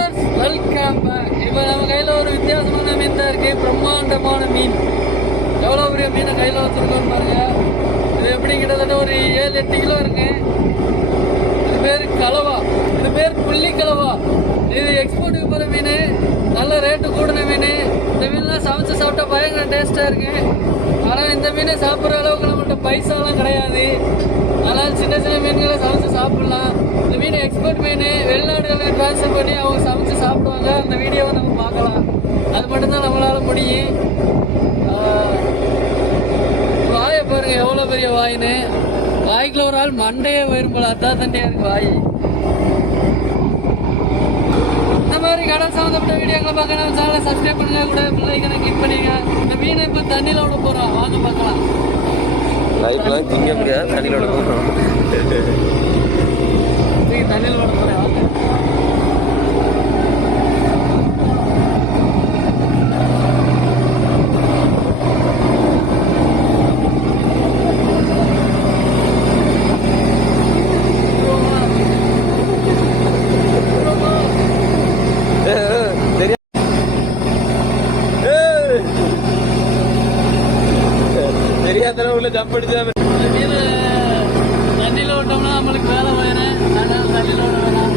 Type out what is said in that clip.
Viewers, welcome back. இப்போ நம்ம கையில் ஒரு வித்தியாசமான மீன் தான் இருக்கு. பிரம்மாண்டமான மீன். எவ்வளோ பெரிய மீனை கையில் வச்சிருக்கோன்னு பாருங்க. இது எப்படி கிட்டத்தட்ட ஒரு 7-8 கிலோ இருக்கு. இது பேர் கலவா. இது பேர் புள்ளி கலவா. இது எக்ஸ்போர்ட்டுக்கு போகிற மீன். நல்ல ரேட்டு கூடின மீன். இந்த மீன்லாம் சமைச்சு சாப்பிட்டா பயங்கர டேஸ்ட்டாக இருக்கு. ஆனால் இந்த மீனை சாப்பிட்ற அளவுக்கு நம்மள்ட்ட பைசாலாம் கிடையாது. அதனால் சின்ன சின்ன மீன்களை சமைச்சு சாப்பிடலாம். இந்த மீன் எக்ஸ்போர்ட் மீன் வெளிநாடுகளுக்கு ட்ரான்ஸ்ஃபர் பண்ணி அவங்க சமைச்சு சாப்பிடுவாங்க. அந்த வீடியோவை நம்ம பார்க்கலாம். அது மட்டும்தான் நம்மளால முடியும். வாயை பாருங்க எவ்வளோ பெரிய வாயின்னு. வாய்க்குள்ள ஒரு ஆள் மண்டையே போயிருப்போம். அதான் தண்டியா இருக்கு வாய். இந்த மாதிரி கடல் சம்மந்தப்பட்ட வீடியோக்களை பார்க்க நம்ம சேனலை சப்ஸ்கிரைப் பண்ணுங்க. கூட பிள்ளைகளை கிளிக் பண்ணிங்க. இந்த மீனை இப்போ தண்ணியில் விட போகிறோம். வாங்க பார்க்கலாம். லைஃப்லாம் திங்க முடியாது, தண்ணியில் விட போகிறோம். தண்ணியில் விட போகிறேன். வாங்க. தெரியாத உள்ள ஜம்ப் அடிச்சா தண்ணியில் விட்டோம்னா நம்மளுக்கு வேலை போயிடும். அதனால தண்ணியில் விட வேணாம்.